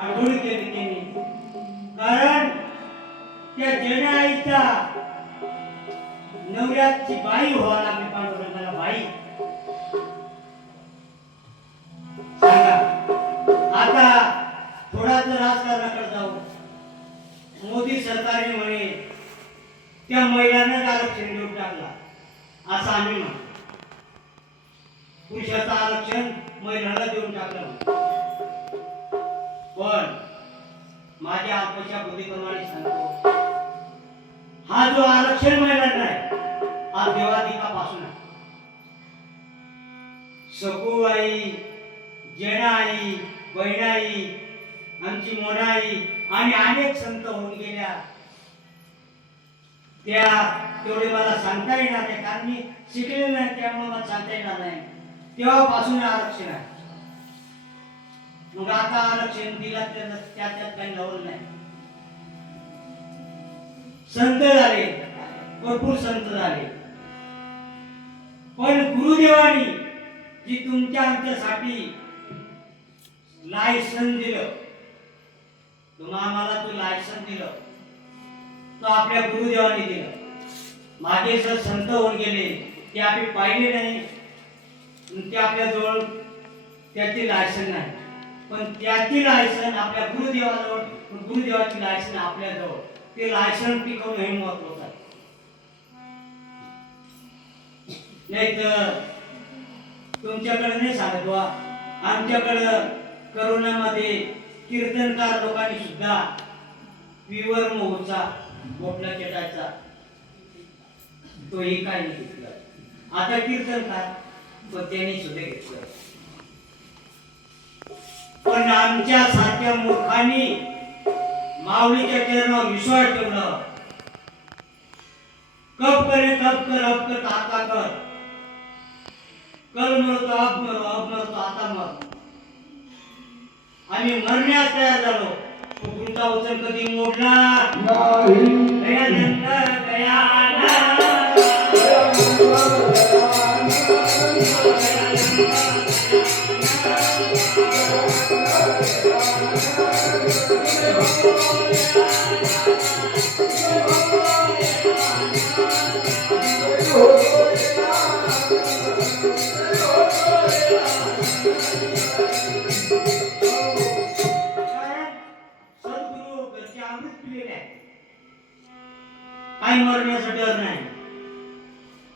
आठवण केली त्यांनी, कारण त्या जनाईचा नवऱ्याची बाई व्हायला लागली पांडुरंगाला बाई. सांगा आता थोडा जर राजकारणाकडे जाऊ. मोदी सरकारने म्हणे त्या महिलांनाच आरक्षण देऊन टाकला असं आम्ही म्हणतो. पुरुषाचं आरक्षण महिलांना देऊन टाकलं. पण माझ्या अल्पशा बुद्धीप्रमाणे सांगतो, हा जो आरक्षण महिलांना आहे हा देवादिकापासून आहे. सखूबाई, जनाई, बहिणाई, आमची मोनाई आणि अनेक संत होऊन गेल्या. त्या तेवढे मला सांगता येणार नाही, कारण मी शिकलेलो नाही, त्यामुळे मला सांगता येणार नाही. तेव्हापासून आरक्षण आहे. मग आता आरक्षण दिला त्याच्यात काही नवल नाही. संत झाले, भरपूर संत झाले, पण गुरुदेवानी जी तुमच्या आमच्यासाठी लायसन दिलं, तुम्हा आम्हाला तो लायसन दिलं, तो आपल्या गुरुदेवानी दिलं. मागे जर संत होऊन गेले ते आम्ही पाहिले नाही, ते आपल्या जवळ त्याची लायसन नाही, पण त्याची लायसन आपल्या गुरुदेवाजवळ, गुरुदेवाची लायसन आपल्या जवळ. ते लायसन टिकवणं हे महत्त्वाचं आहे. नाही तर तुमच्याकडे नाही सांगतो, आमच्याकडं करोनामध्ये कीर्तनकार लोकांनी सुद्धा विवर मोहचा मोठला केटाचा तोही काही नाही घेतला. आता कीर्तनकार पण त्यांनी सुद्धा घेतलं. पण आमच्या सारख्या मूर्खांनी माऊलीच्या चरणावर विश्वास ठेवला. कब करे कब कर, अब कर आता कर, कल मरतो अब मरो, अब मरतो आता मर. आम्ही मरण्यास तयार झालो. तुमचा वचन कधी मोडला नाही. काही मरण्याचा डर नाही.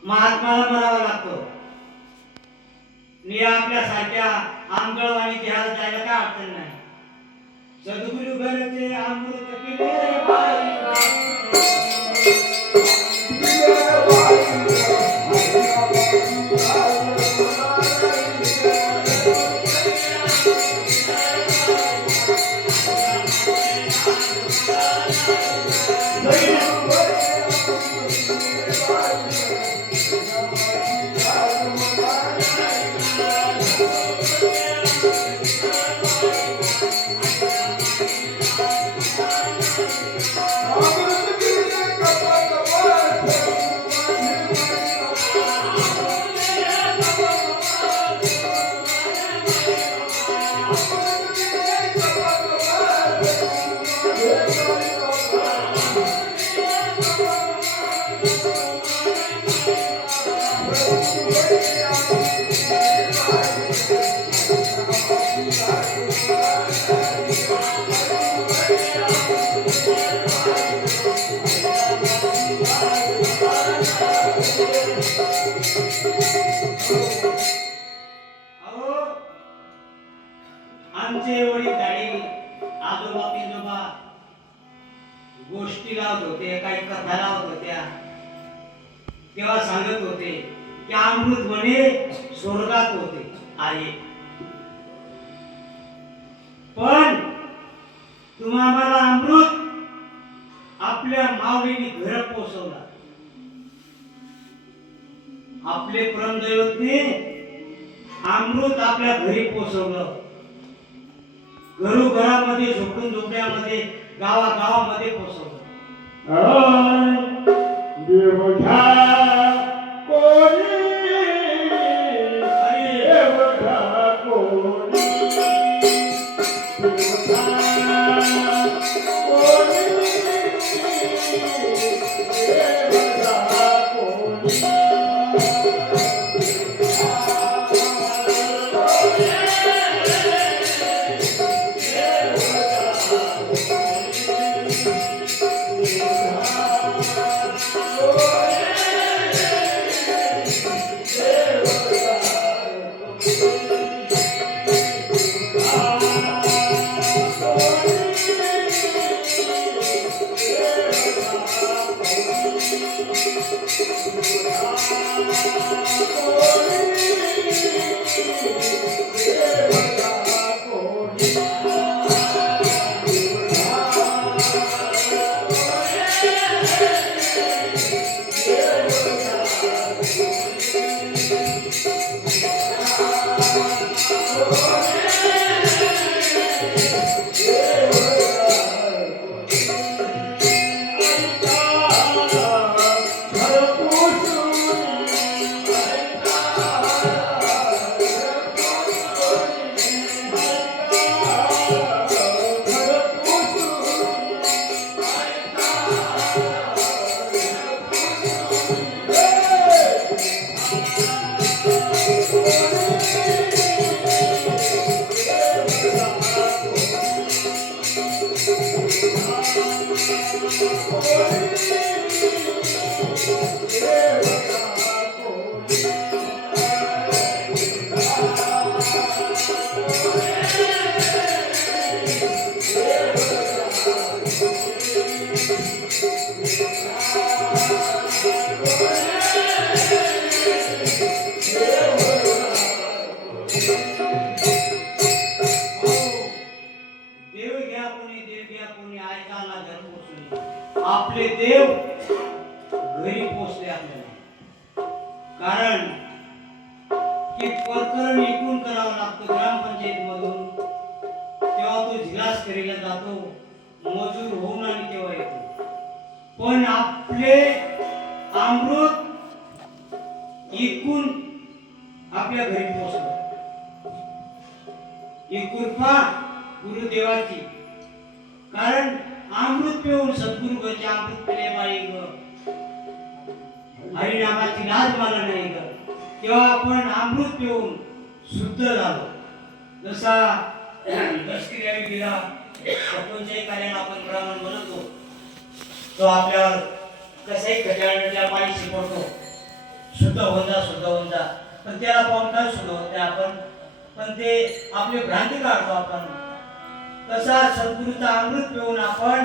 महात्माला मरावा लागतो. मी आपल्या सारख्या आंधळवाणी देहाला जायला काय अडचण नाही. सद्गुरु घरचे अमृत पिले बाई, आमचे वडील गाडी आजोबा पिंजोबा गोष्टी लावत होते, काही कथा लावत होत्या. तेव्हा सांगत होते की अमृत म्हणे स्वर्गात होते आहे, पण तुम्हा आम्हाला अमृत आपल्या माऊलीने घर पोहोचवला. आपले परमदैवतने अमृत आपल्या घरी पोहोचवलं. घरोघरामध्ये, झोपडून झोपड्यामध्ये, गावागावामध्ये पोहोचवलं. देवघ्या कोणी, देवघ्या कोणी, देवघ्या देव घ्या कोणी ऐकायला घर पोचले आपले देव घरी पोचले आपल्याला कारण की प्रकरण ऐकून करावं लागतं ग्रामपंचायत मधून तेव्हा तो जिल्हास करीला जातो मजूर होऊन आणि तेव्हा येतो पण आपले अमृत ऐकून आपल्या घरी पोचलं ही कृपा गुरुदेवाची कारण अमृत पिऊन सद्गुरु गचे अमृत पिले बाई ग हरिनामाची लाज मला नाही ग तेव्हा आपण अमृत पिऊन शुद्ध झालो जसा दशक्रियावी दिला कोणत्याही कार्याला आपण ब्राह्मण बनवतो तो आपल्यावर कसाही खजानच्या पाणी शिकवतो शुद्ध होऊन जा पण त्याला पाहून काय शुद्ध होते आपण पण ते आपली भ्रांती काढतो आपण तसा सद्गुरूचा अमृत पिऊन आपण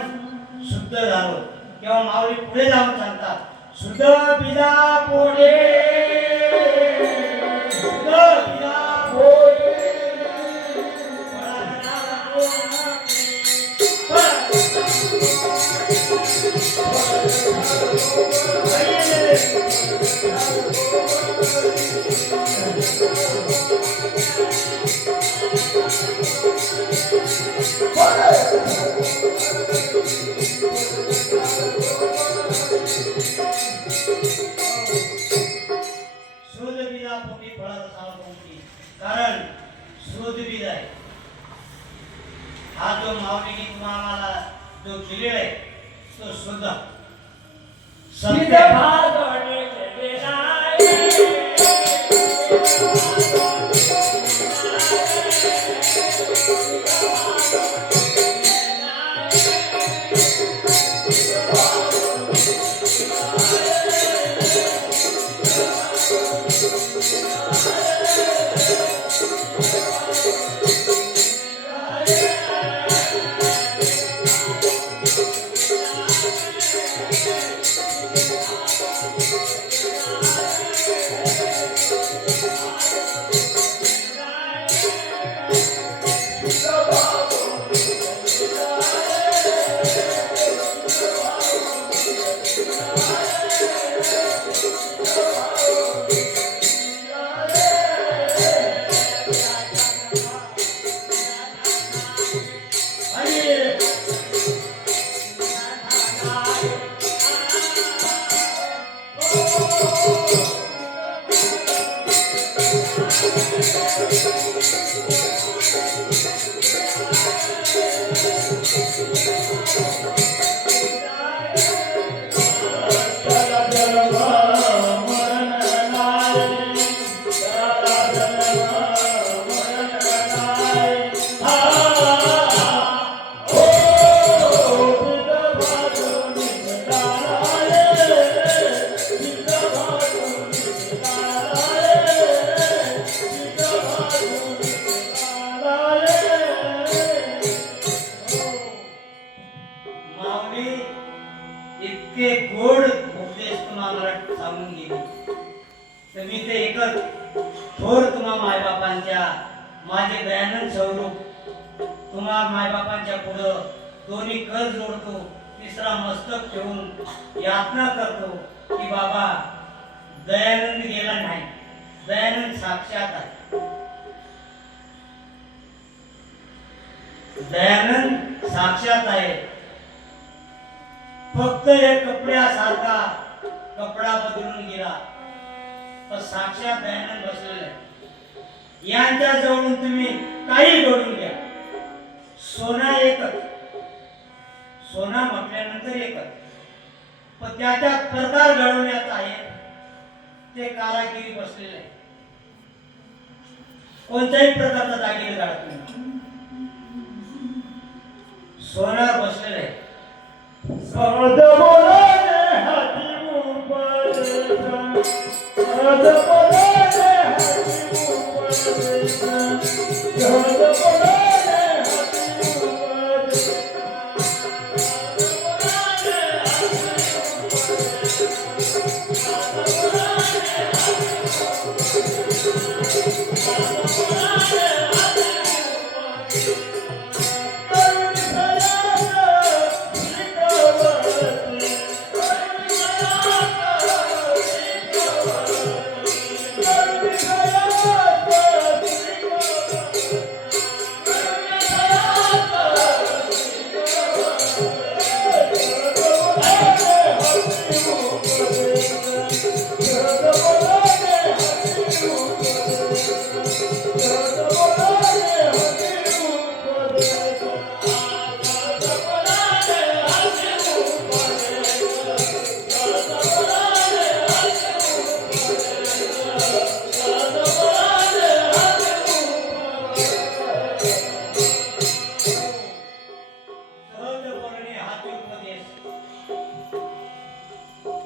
शुद्ध झालो किंवा माऊली पुढे जाऊन सांगतात शुद्ध पिला पोटे शुद्ध पिला पोटे कारण शोध बीज आहे हा जो माऊलीने तुम्हाला जो दिलेला आहे तो शुद्ध सत्य त्याला जन्म मरण नाही, त्याला जन्म मरण नाही. ओ विधवा निघाला रे, विधवा निघाला रे, विधवा निघाला रे. माऊली इतके गोड उपदेश तुम्हाला सांगून गेले तर मी ते एकच थोर तुम्हा मायबापांच्या माझे दयानंद स्वरूप तुम्हा मायबापांच्या पुढं दोन्ही कर जोडतो, तिसरा मस्तक ठेवून यातना करतो की बाबा दयानंद गेला नाही, दयानंद साक्षात आहे. दयानंद साक्षात आहे. फक्त एक कपड्यासारखा कपडा बदलून गेला पण साक्षात दयानंद बसलेला आहे. यांच्या जवळून तुम्ही काही घडून घ्या, सोना एकच, सोना म्हटल्यानंतर एकच, पण त्याच्या प्रकार घडवण्यात आहे ते कारागिरी बसलेले आहे. कोणत्याही प्रकारचा दागिने काढत नाही, सोनार बसलेले आहे. सहज बोलाने हाती मुंबईचा, सहज बोलाने हाती मुंबईचा, सहज बोलाने हाती मुंबईचा.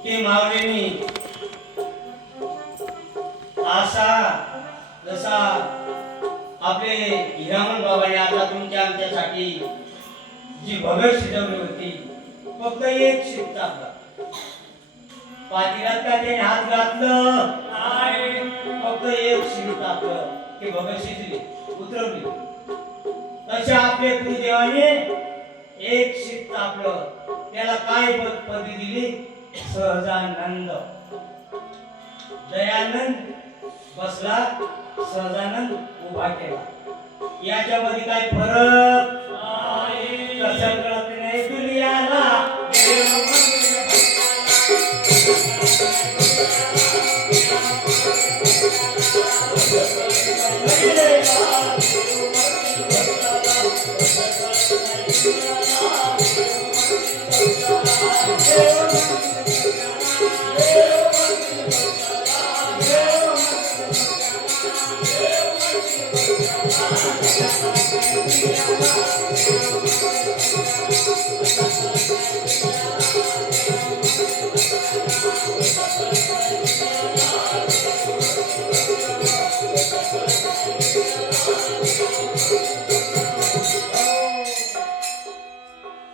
की माऊलींनी आशा जसा आपले हिरामन बाबांनी आता तुमच्या आमच्यासाठी जी भगर शिजवली होती, फक्त एक शिप टाकला, पाठीलात का त्याने हात घातलं नाही, फक्त एक शिप टाकलं की भगर शिजली, उतरवली. तसे आपले गुरुदेवाने एक शिप टाकलं, त्याला काय पदवी दिली? सहजानंद. दयानंद बसला, सहजानंद उभा केला. याच्यामध्ये काय फरक नाही, कसं कळत नाही दुनियाला.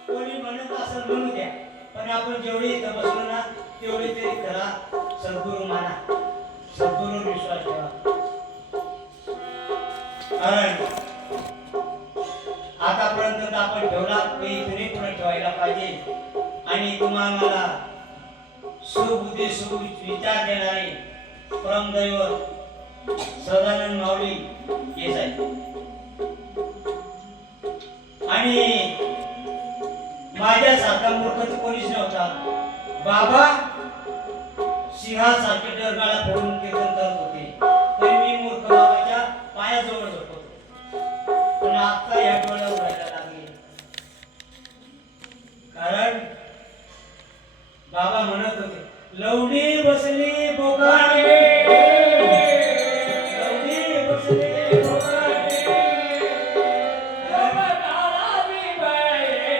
कोणी म्हणत असं म्हणू द्या, पण आपण जेवढे इथं बसलो ना तेवढे तरी खरा सद्गुरू माना, सद्गुरूवर विश्वास ठेवा. कारण आतापर्यंत आपण ठेवला इथूनही पुढे ठेवायला पाहिजे. आणि तुम्हाला सुबुद्धी सुविचार देणारे परमदैवत सदानंद माऊली येत आहे. आणि माझ्यासारखा मूर्ख तर कोणीच नव्हता. बाबा सिंहासारखे डरगाळा फोडून कीर्तन करत होते, तरी मी मूर्ख बाबाच्या पायाजवळ झोपतो. पण आता या डोळ्यावर व्हायला लागले. कारण बाबा म्हणत होते, लवडी बसली बोकाडे, लवडी बसली बोकाडे, जगताळावी बाये,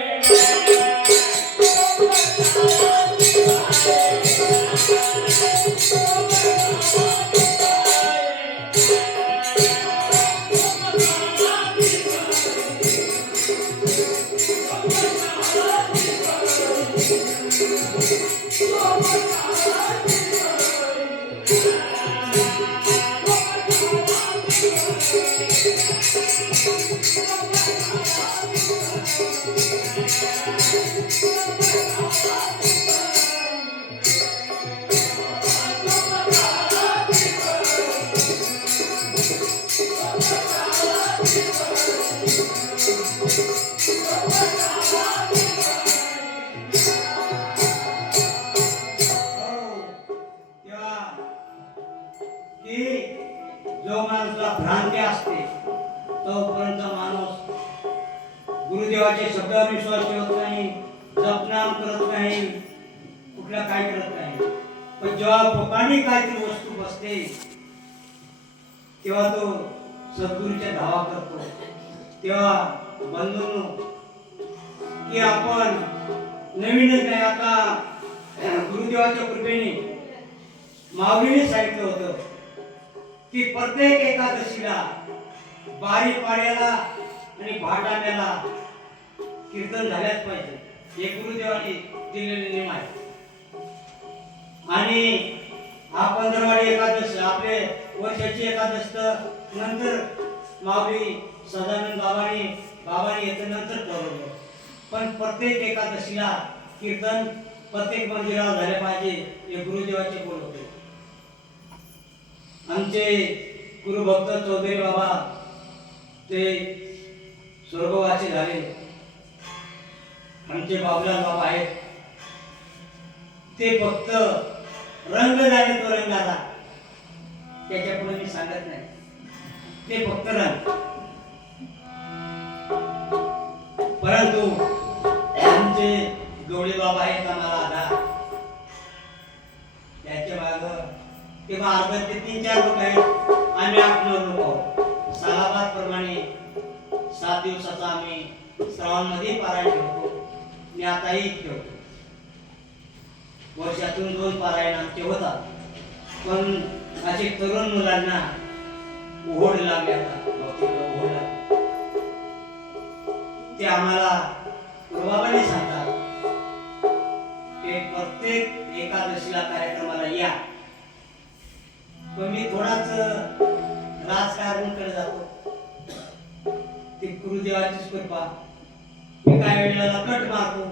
की जो माणसाला भ्रांती असते तोपर्यंत माणूस गुरुदेवाचे शब्दावर विश्वास ठेवत नाही, जपनाम करत नाही, कुठला काय करत नाही. पण जेव्हा पोकांनी काहीतरी वस्तू बसते तेव्हा तो सद्गुरूच्या धावा करतो. तेव्हा बंधूंनो की आपण नवीनच नाही, आता गुरुदेवाच्या कृपेने माऊलीने सांगितलं होतं की प्रत्येक एकादशीला, बारी पाड्याला आणि भाटाण्याला कीर्तन झाल्याच पाहिजे. हे गुरुदेवाने दिलेले नियम आहे. आणि हा पंधरवाडी एकादश आपले वर्षाची एकादश नंतर माऊली सदानंद बाबांनी येतं नंतर ठरवलं. पण प्रत्येक एकादशीला कीर्तन प्रत्येक मंदिरावर झाले पाहिजे हे गुरुदेवाचे बोल होते. आमचे गुरुभक्त चौधरी बाबा ते स्वर्गवासी झाले. आमचे बाबुलाल बाबा आहेत, ते फक्त रंग झाले, तो रंगाला त्याच्या पुढे मी सांगत नाही, ते फक्त रंग. परंतु आमचे गवळी बाबा आहेत आम्हाला आधार. त्याच्या माग तेव्हा अर्धा ते 3-4 लोक आहेत, आम्ही 8-9 लोक आहोत. सालाबाद प्रमाणे 7 दिवसाचा आम्ही श्रावणमध्ये पारायण ठेवतो. मी आताही ठेवतो. वर्षातून 2 पारायण आमचे होतात. पण असे तरुण मुलांना ओढ लागली, आता ओढ लागली. ते आम्हाला बाबाने सांगतात ते प्रत्येक एकादशीला कार्यक्रमाला या. पण मी थोडाच राजकारणाकडे जातो. ते गुरुदेवाचीच कृपा. मी काय वेळेला कट मारतो,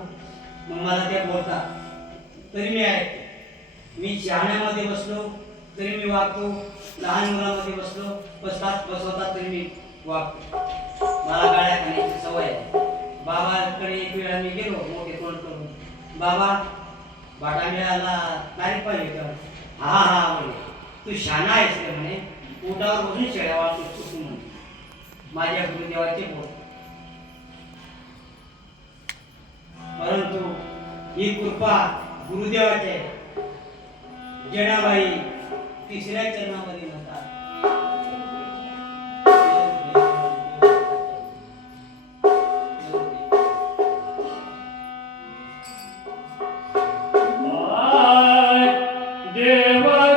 मग मला ते बोलतात तरी मी ऐकतो. मी शहाण्यामध्ये बसलो तरी मी वागतो, लहान मुलामध्ये बसवतात तरी मी वागतो. मला गाड्या खाण्याची सवय आहे. बाबाकडे एक वेळा मी गेलो मोठे तोंड करून, बाबा बाटा मिळाला तारीख पाहिजे का? हा हा म्हणे, तू शहाणा आहेस का म्हणे, पोटावर बसून शेळ्या वाळतो तू म्हणे. माझ्या गुरुदेवाचे बोल. परंतु ही कृपा गुरुदेवाची आहे. जनाबाई 3ऱ्या चरणामध्ये म्हणतात, देवरूप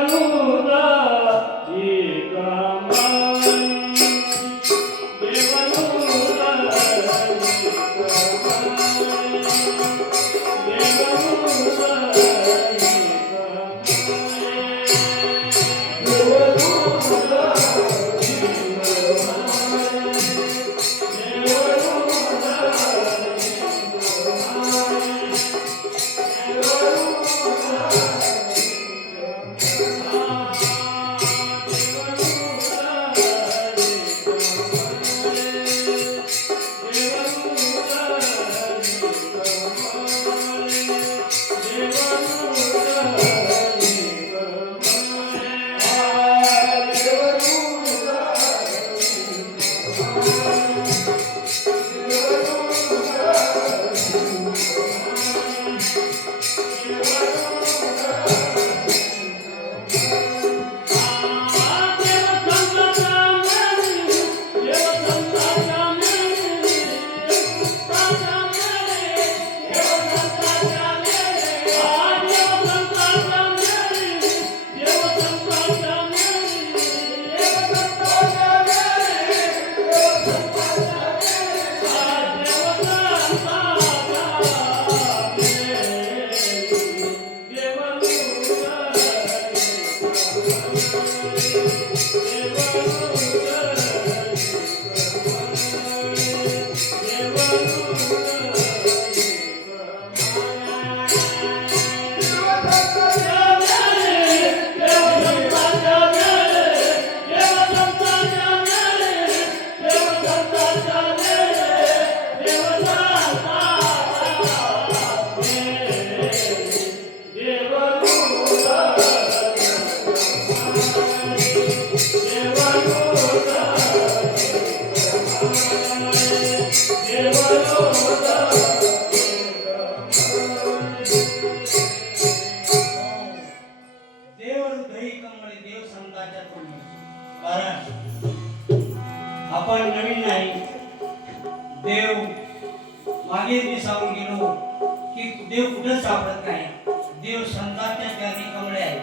मागे मी सांगून गेलो की देव कुठंच सापडत नाही. देव संतांच्या चरणी कमळे आहे.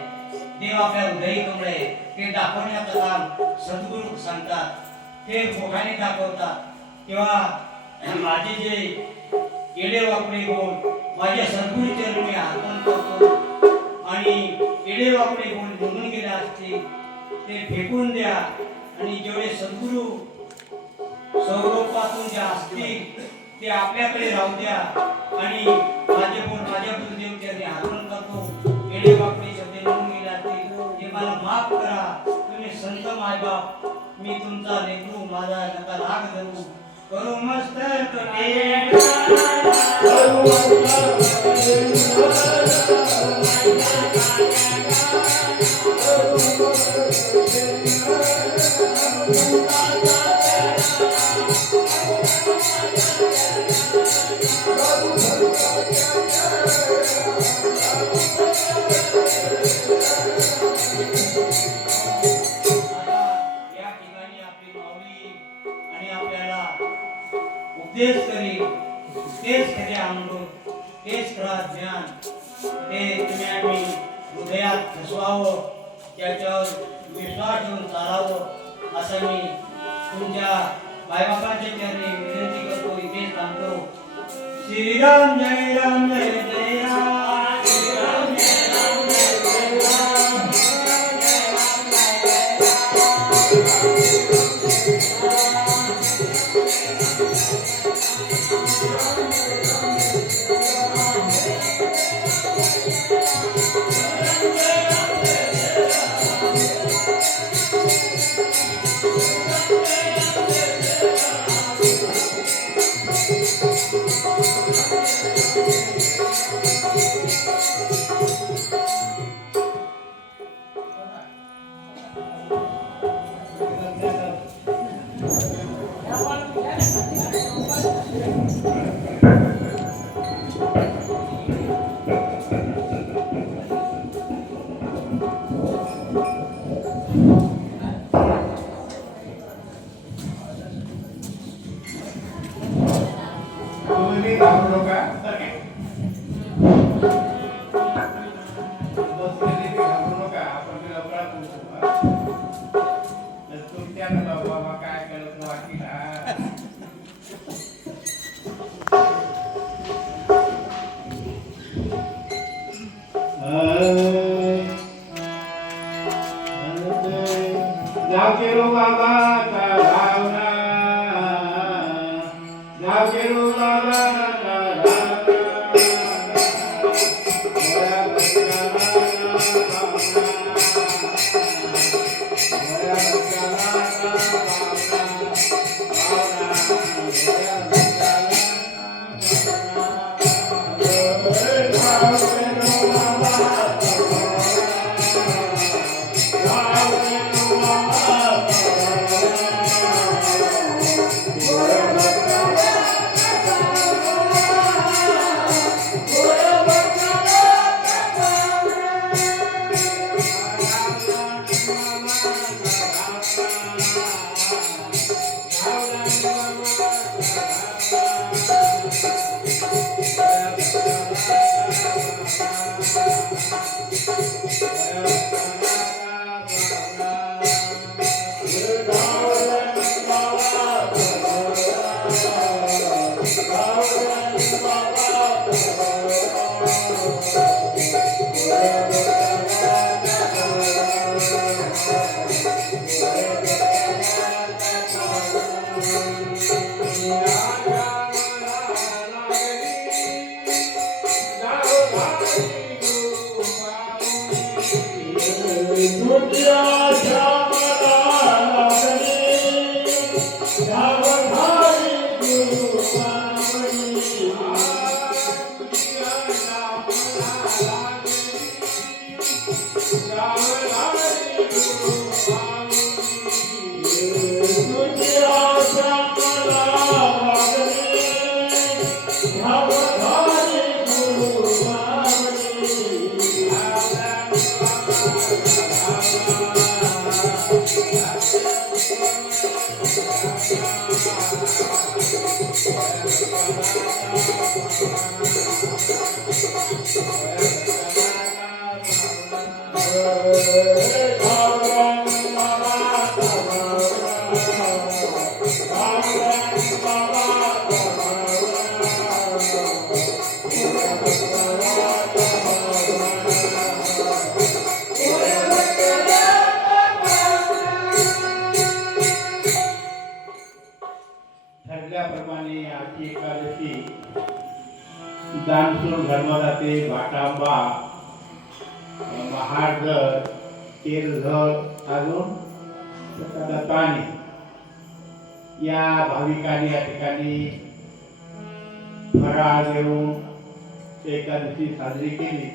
देव आपल्या हृदयी कमळे आहे. ते दाखवण्याचं काम सद्गुरू सांगतात. ते मुखाने दाखवतात. तेव्हा माझे जे येडे वाकडे बोल माझ्या सद्गुरू चरणी मी अर्पण करतो आणि येडे वाकडे बोल निघून गेले असतील ते फेकून द्या आणि जेवढे सद्गुरू स्वरूपातून जे असतील ते आपल्याकडे राहू द्या आणि माझे बोल माझ्या गुरुदेव चरणी अर्पण करतो. येडे वाकडे शब्द निघून गेले असतील ते मला माफ करा. तुम्ही संत मायबाप मी तुमचा लेकरू माझा नका राग धरू. करू मस्तक उपदेश करील तेच खरे अमृत तेच खरा ज्ञान. ते तुम्ही आम्ही हृदयात ठसवावं त्याच्यावर विश्वास ठेवून चालावं असं मी तुमच्या मायबापांच्या चरणी विनंती करतो. इथे सांगतो. श्रीराम जय राम जय जय राम. श्रीराम जय राम जय जय राम. तुम्ही घाबरू नका. बसलेले घाबरू नका. आपण तिला लवकरात तुमच्या बाबा काय करत वाटतील. जाऊ केलो बाबा भावना जाऊ केलो बाबा ठरल्याप्रमाणे आजची एकादशी दानसूर धर्मदाते भाटांबा महाडघर तेलघर अजून दत्तानी या भाविकांनी या ठिकाणी फराळ देऊन एकादशी साजरी केली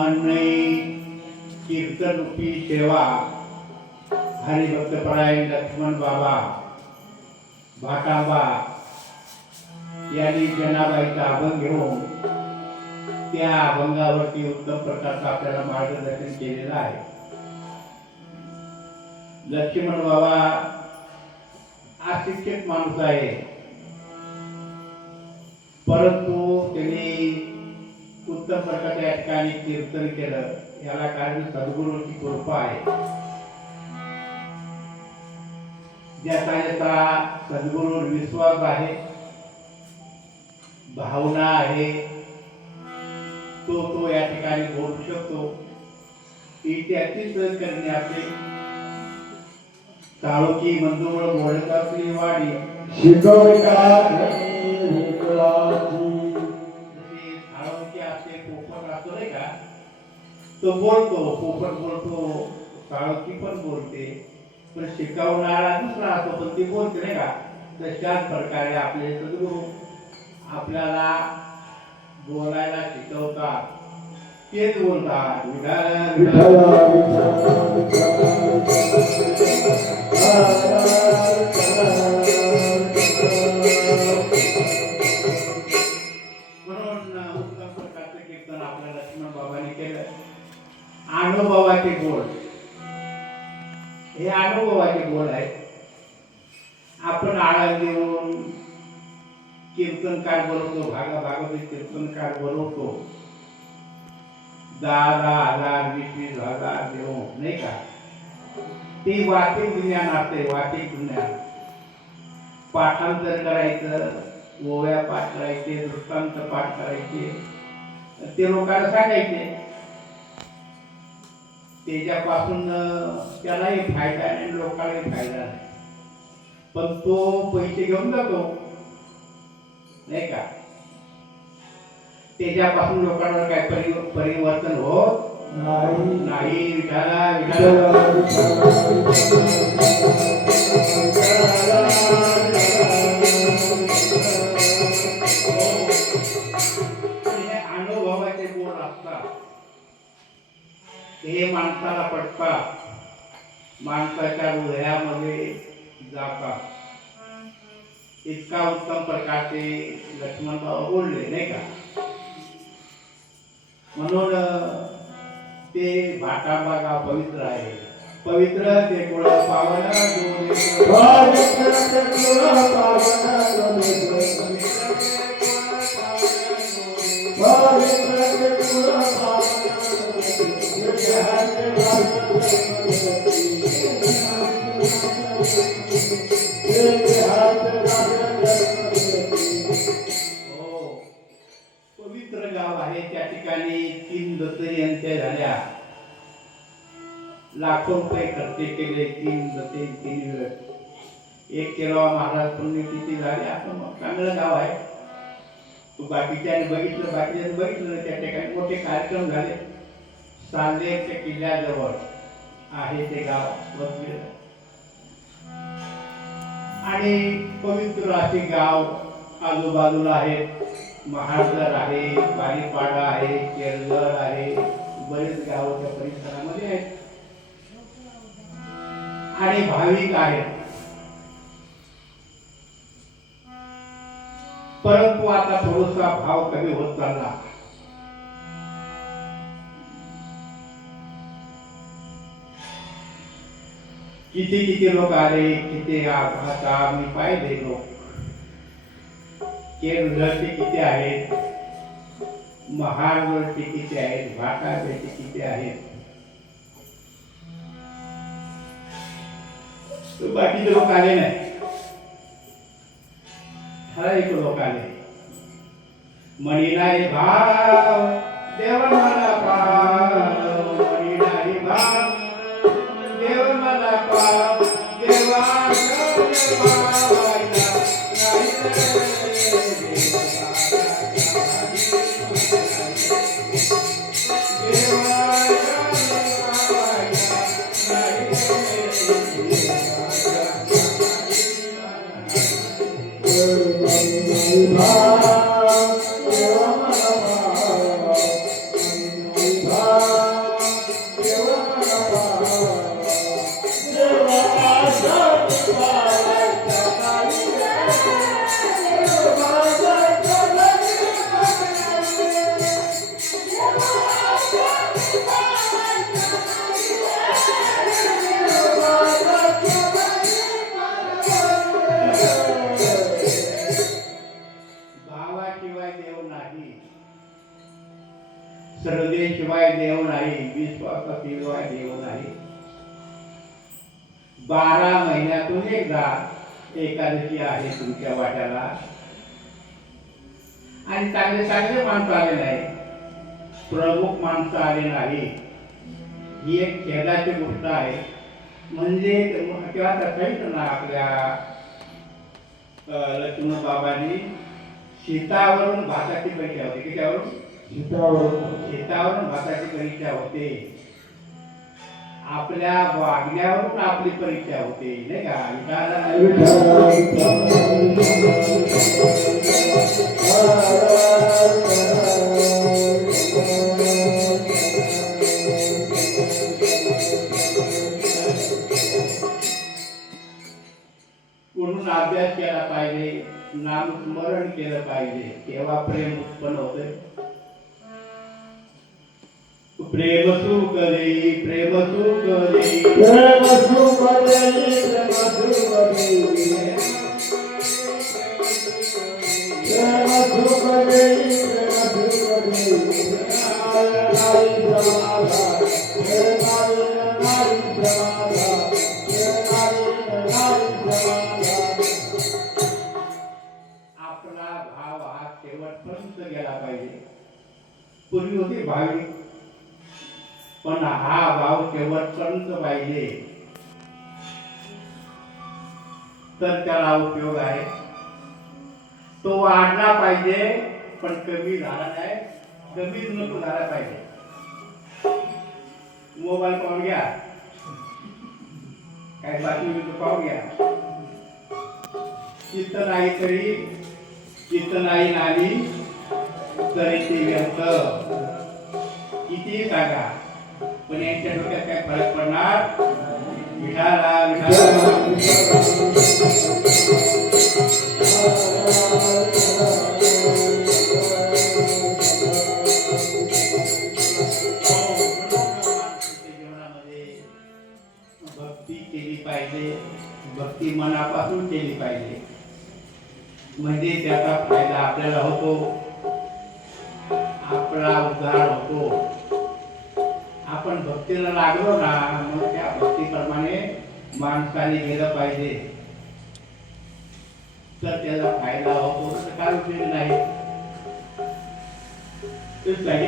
आणि कीर्तन रूपी सेवा हरिभक्तपरायण लक्ष्मण बाबा भाटांबा यांनी जनाबाईचा अभंग घेऊन त्या अभंगावरती उत्तम प्रकारचं आपल्याला मार्गदर्शन केलेलं आहे. लक्ष्मण बाबा अशिक्षित माणूस आहे, परंतु त्यांनी उत्तम प्रकारच्या या ठिकाणी कीर्तन केलं. याला कारण सद्गुरूची कृपा आहे. ज्याचा ज्याचा सद्गुरूवर विश्वास आहे, भावना आहे, तो या ठिकाणी बोलू शकतो. त्याचीच करणे आपले काळोखी मंजुळ बोलत आपली वाडी असते पोपट असतो नाही का, तो बोलतो, पोपट बोलतो, काळोखी पण बोलते, पण शिकवणारा दुसरा असतो पण ती बोलते नाही का. तशाच प्रकारे आपले सद्गुरू आपल्याला बोलायला शिकवतात, तेच बोलतात. म्हणून उत्तम प्रकारचं कीर्तन आपल्या लक्ष्मण बाबांनी केलं. अनुभवाचे बोल, हे अनुभवाचे बोल आहेत. आपण आळा देऊन कीर्तनकार बनवतो, भागवत कीर्तनकार बनवतो, 10,000 20,000 देऊन नाही का. ती वाचिक ज्ञान असते, वाचिक ज्ञान. पाठांतर करायचं, ओव्या पाठ करायचे, दृष्टांत पाठ करायचे, ते लोकांना सांगायचे. त्याच्यापासून त्यालाही फायदा नाही, लोकांनाही फायदा नाही, पण तो पैसे घेऊन जातो नाही का. त्याच्यापासून लोकांवर काय परिवर्तन होत नाही. विठाला अनुभवाचे बोल असतात, हे माणसाला पडतात, माणसाच्या हृदयामध्ये जातात. इतका उत्तम प्रकारचे लक्ष्मण बाबा बोलले नाही का. म्हणून ते भाटांबा गाव पवित्र आहे. पवित्र ते कुळ पावन पवित्र गाव आहे. त्या ठिकाणी 3 दत्तरी यांच्या झाल्या. लाखो रुपये खर्च केले. 3 दत्ते 3 वेळ. एक केरवा महाराज पुण्यतिथी झाली. आपण चांगलं गाव आहे. तू बाकीच्याने बघितलं त्या ठिकाणी मोठे कार्यक्रम झाले. साल्हेरच्या किल्ल्याजवळ आहे ते गाव वसलेलं. आणि पवित्र असे गाव आजूबाजूला आहेत. महाडघर आहे, बारीपाडा आहे, केरगड आहे, बरेच गाव त्या परिसरामध्ये आहेत आणि भाविक आहेत. परंतु आता थोडासा भाव कमी होत चालला. किती लोक आले, किती अपघात मी पाहिले लोक. केरळचे किती आहेत, महाडचे किती आहेत, भाटाचे किती आहेत, बाकीचे लोक आले नाही. ठराविक लोक आले. मणी नाही भाव देव मला पाव, मणी नाही भाव देव मला पाव, देवा श्रद्धेशिवाय देव नाही, विश्वासाशिवाय देव नाही. 12 महिन्यातून एकदा एकादशी आहे तुमच्या वाट्याला, आणि चांगले चांगले माणसं आले नाही, प्रमुख माणसं आले नाही. ही एक खेदाची गोष्ट आहे. म्हणजे तेव्हा तसंही ना आपल्या लक्ष्मण बाबांनी शेतावरून भाताची परीक्षा होती. त्याच्यावरून शेतावरून भाताची परीक्षा होते. आपल्या वागण्यावरून आपली परीक्षा होते, नाही का? म्हणून अभ्यास केला पाहिजे, नामस्मरण केलं पाहिजे, तेव्हा प्रेम उत्पन्न होते. प्रेम सुख रे, प्रेम सुख रे, प्रेम सुख रे, प्रेम सुख रे, प्रेम सुख रे, प्रेम सुख आपला भाव हा शेवटपर्यंत गेला पाहिजे. पूर्वी होती भाविक, पण हा भाव शेवटपर्यंत पाहिजे, तर त्याला उपयोग आहे. तो वाढला पाहिजे, पण कमी झाला नाही, कमीच नको झाला पाहिजे. मोबाईल पाहून घ्या, काय बातमी पाहून घ्या. चित्त नाही तरी, चित्त नाही नाली तरी ते व्यर्थ, किती सांगा, पण यांच्या डोक्यात काय फरक पडणार? विठाला विठाला भक्ती केली पाहिजे, भक्ती मनापासून केली पाहिजे, म्हणजे त्याचा फायदा आपल्याला होतो, आपला उद्धार होतो. आपण भक्तीला लागलो ना, मग त्या भक्तीप्रमाणे माणसाने गेलं पाहिजे, तर त्याचा फायदा होतो. तर काय उपयोग नाही.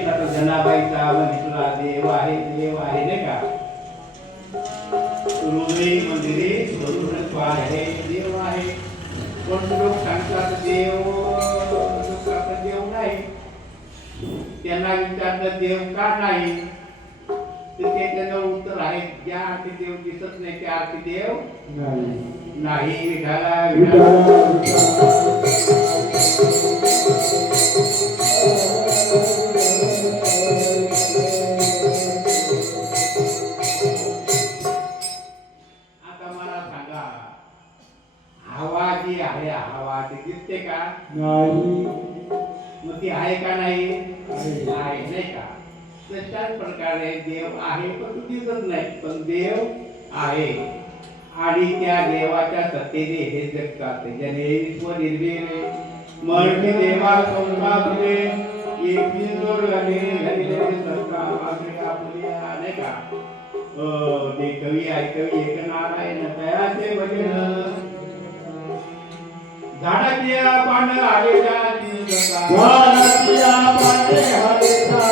आता जनाबाईचा बघितला, देव आहे, देव आहे, नाही का? हृदय मंदिरे स्वरूप आहे, देव आहे. पण लोक सांगतात देव, लोकांचा देव नाही. त्यांना विचारलं देव का नाही, तर त्याचं उत्तर आहे, ज्या अर्थी देव दिसत नाही त्या अर्थी देव नाही. विठाला आता मला सांगा, हवा जी आहे, हवा ती दिसते का? नाही. मग ती आहे का नाही? आहे, नाही का? तशाच प्रकारे देव आहे, पण तो दिसत नाही, पण देव आहे. आणि त्या देवाच्या सत्तेने हे जग चालते. ज्याने विश्व निर्मिले मर्ती देवा संतापले एकवी जोर गाणे घालिले सत्ता मागे आपले आले का ते कवी ऐकवी एक नारायण तयाचे भजन झाडाच्या पान आलेल्या दिवसा झाडाच्या पाने हरेचा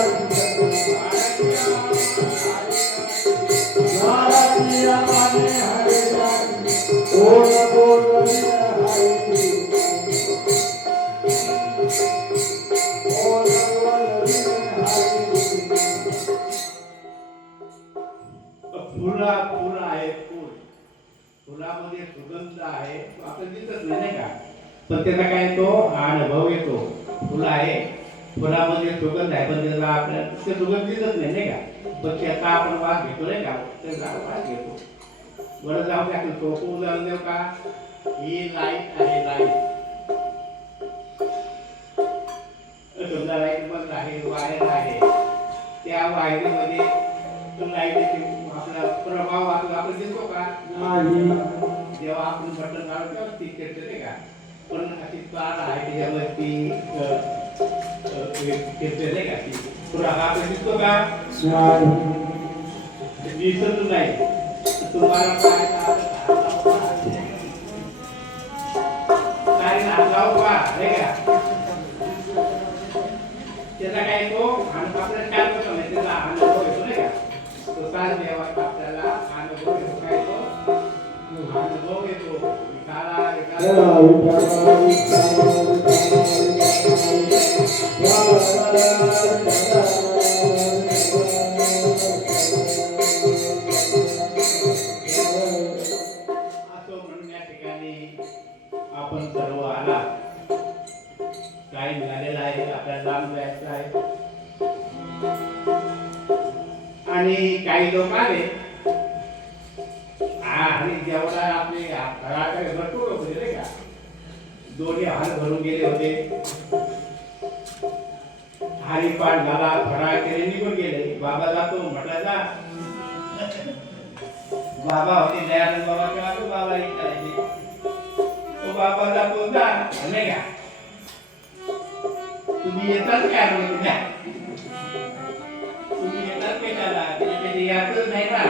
झाडाच्या पाने हरेचा बोल बोल हरी बोल बोल फुल आहे फुल फुलामध्ये सुगंध आहे तो आपल्याला दिसत नाही का पण त्याचा काय तो अनुभव येतो फुल आहे फुलामध्ये सुगंध आहे पण त्याला आपल्याला ते सुगंध दिसत नाही का पण त्याचा आपण वास घेतो नाही का त्याचा वास घेतो बरं जाऊ द्या तो उदाहरण देऊ का ही लाईट आहे लाईट समजा लाईट बंद आहे वायर आहे त्या वायरीमध्ये लाईटचे आपला प्रभाव आपला दिसतो का जेव्हा आपण बटन दाबतो तेव्हा ती खेळते नाही का पण अशी तार आहे त्याच्यावरती खेळते नाही का ती पुरा हा आपल्याला दिसतो का दिसत नाही तुम्हाला काय लावू का नाही का त्याचा काय तो आणि आपल्याला काय करतो नाही त्याचा अनुभव येतो नाही का तो तार देवा आपल्याला अनुभव येतो काय तो अनुभव येतो असं म्हणून या ठिकाणी आपण सर्व आला टाइम झालेला आहे आपल्याला लांब जायचं आहे आणि काही लोक आले आणि जेवढा आपले घराकडे भरपूर लोक होते का दोन्ही हाल भरून गेले होते हरिपाठ झाला फराळ केले निघून गेले बाबा जातो म्हटलं जा बाबा होते दयानंद बाबा किंवा तो बाबा इकडे तो बाबा जातो जा नाही का तुम्ही येतात काय तुम्ही येतात कशाला त्याच्याकडे यातच नाही ना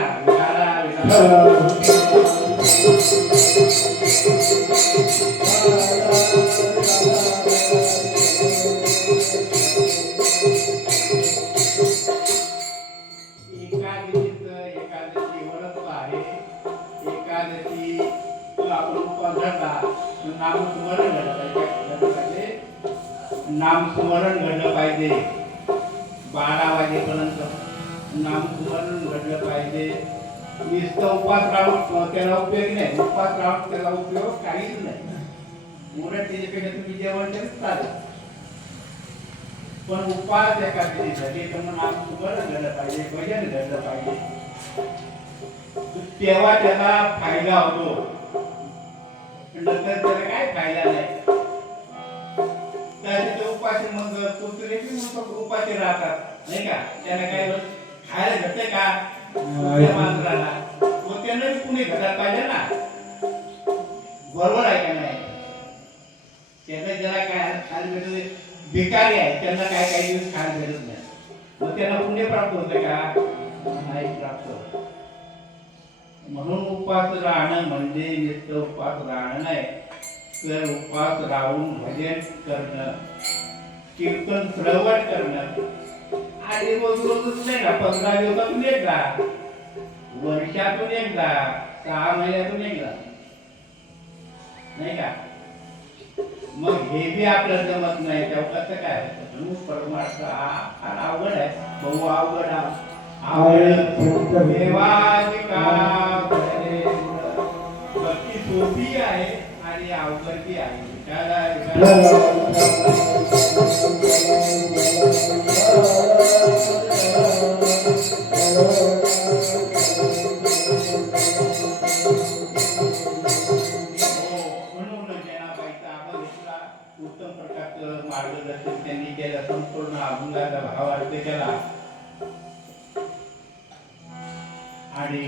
एकादशी महत्व आहे एकादशी आपण उपवास धरला नामस्मरण घडलं पाहिजे नामस्मरण घडलं पाहिजे 12 वाजेपर्यंत नामस्मरण घडलं पाहिजे नुसतं उपवास राहून त्याला उपयोग नाही उपवास राहून त्याला उपयोग काहीच नाही उलट त्याच्यापेक्षा तुम्ही जेवण केलं चालेल पण उपवास एखादी तर मग नामस्मरण घडलं पाहिजे भजन घडलं पाहिजे तेव्हा त्याला फायदा होतो नंतर त्याला काय फायदा नाही त्याचे उपाशी मग कुत्रे उपाशी राहतात नाही का त्याला काय खायला घडते का मांजराला मग त्यांना कुणी घरात पाहिजे ना बरोबर आहे का नाही त्यांना ज्याला काय खायला भेटत भिकारी आहे त्यांना काय काही दिवस खायला भेटत नाही मग त्यांना पुण्य प्राप्त होते का नाही प्राप्त होत म्हणून उपवास राहणं म्हणजे नुसतं उपवास राहणं नाही तर उपवास राहून भजन करणं कीर्तन श्रवण करणं आणि रोज रोजच नाही का 15 दिवसातून एकदा वर्षातून एकदा 6 महिन्यातून एकदा नाही का मग हे बी आपल्याला जमत नाही तेव्हा कसं काय परमार्थ हा अवघड आहे बहु अवघड भक्ती सोपी आहे आणि अवघड आहे उत्तम प्रकारचं मार्गदर्शन त्यांनी केलं संपूर्ण अभंगाचा भावार्थ केला आणि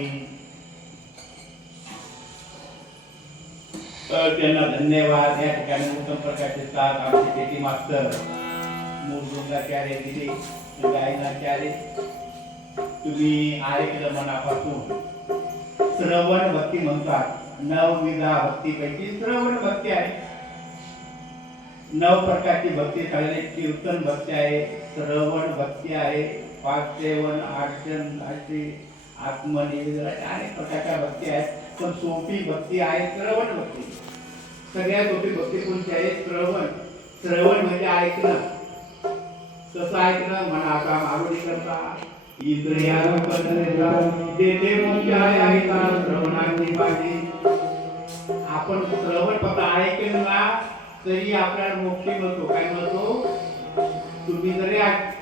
त्यांना धन्यवाद. या ठिकाणी उत्तम प्रकारचे साथ आमचे शेती मास्तर मुरगुंगा चारे दिले, गायना चारे. तुम्ही ऐकलं मनापासून. श्रवण भक्ती म्हणतात. 9 विधा भक्तीपैकी श्रवण भक्ती आहे. 9 प्रकारची भक्ती सांगणे. कीर्तन भक्ती आहे, श्रवण भक्ती आहे, पाचसेवन, अर्चन, अशी आत्मनिवेदन अनेक प्रकारच्या भक्ती आहेत. पण सोपी भक्ती आहे श्रवण भक्ती. सगळ्यात सोपी भक्ती कोणती आहे? श्रवण. श्रवण म्हणजे ऐकणं. कसं ऐकणं? मनाचा मारुडी करता, इंद्रियाला तेथे मोक्षाय ऐका श्रवणाची माझी. आपण श्रवण फक्त ऐकलं ना तरी आपल्याला मोक्ष मिळतो. काय मिळतो? तुम्ही जरी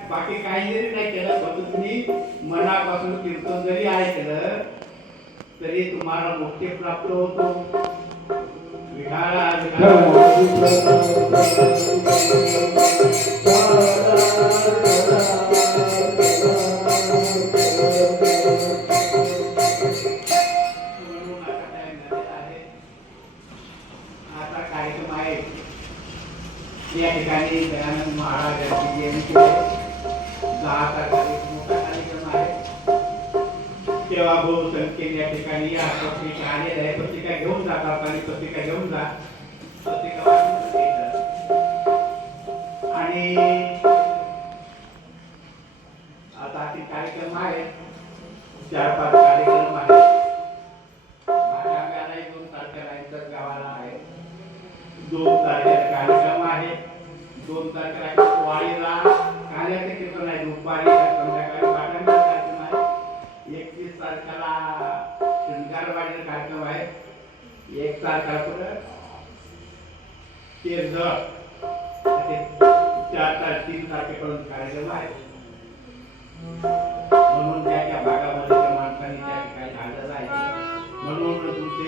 बाकी काही जरी नाही केलं, फक्त तुम्ही मनापासून कीर्तन जरी ऐकलं तरी तुम्हाला मोक्ष प्राप्त होतो. विठाला आता कार्यक्रम आहे. या ठिकाणी दयानंद महाराजांची जयंती आहे. 10 तारखेला मोठा कार्यक्रम आहे. तेव्हा बहु संख्येने या ठिकाणी या पत्रिका आलेल्या आहे. पत्रिका घेऊन जातात आणि पत्रिका घेऊन जा. पत्रिका वाचून घ्यायचं. आणि आता असे कार्यक्रम आहे. 4-5 कार्यक्रम आहे. भागाला 2 तारखेला इतर गावाला आहे. 2 तारखेला कार्यक्रम आहे. 2 तारखेला वाडीला काल्याचे कीर्तन आहे. दुपारी संध्याकाळी पाठांचा कार्यक्रम आहे. 31 तारखेला शृंगारवाडीचा कार्यक्रम आहे. 1 तारखेला परत तेरजळ. 3 तारखेपर्यंत कार्यक्रम आहे. म्हणून त्या भागामध्ये त्या माणसांनी त्या ठिकाणी झालेलं आहे. म्हणून तुमचे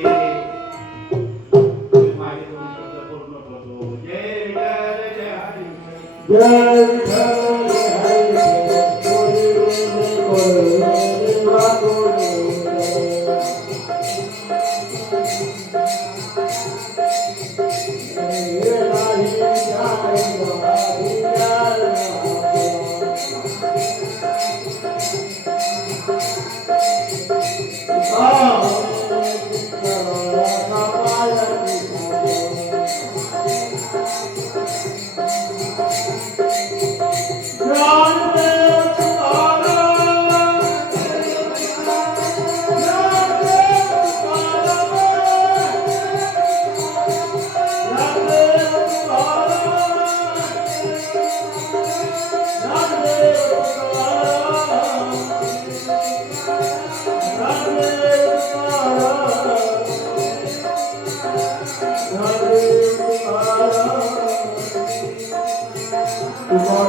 माझे 2 शब्द पूर्ण करतो. जय विठ्ठल जय हरी. जय विठ्ठल हरी. Tomorrow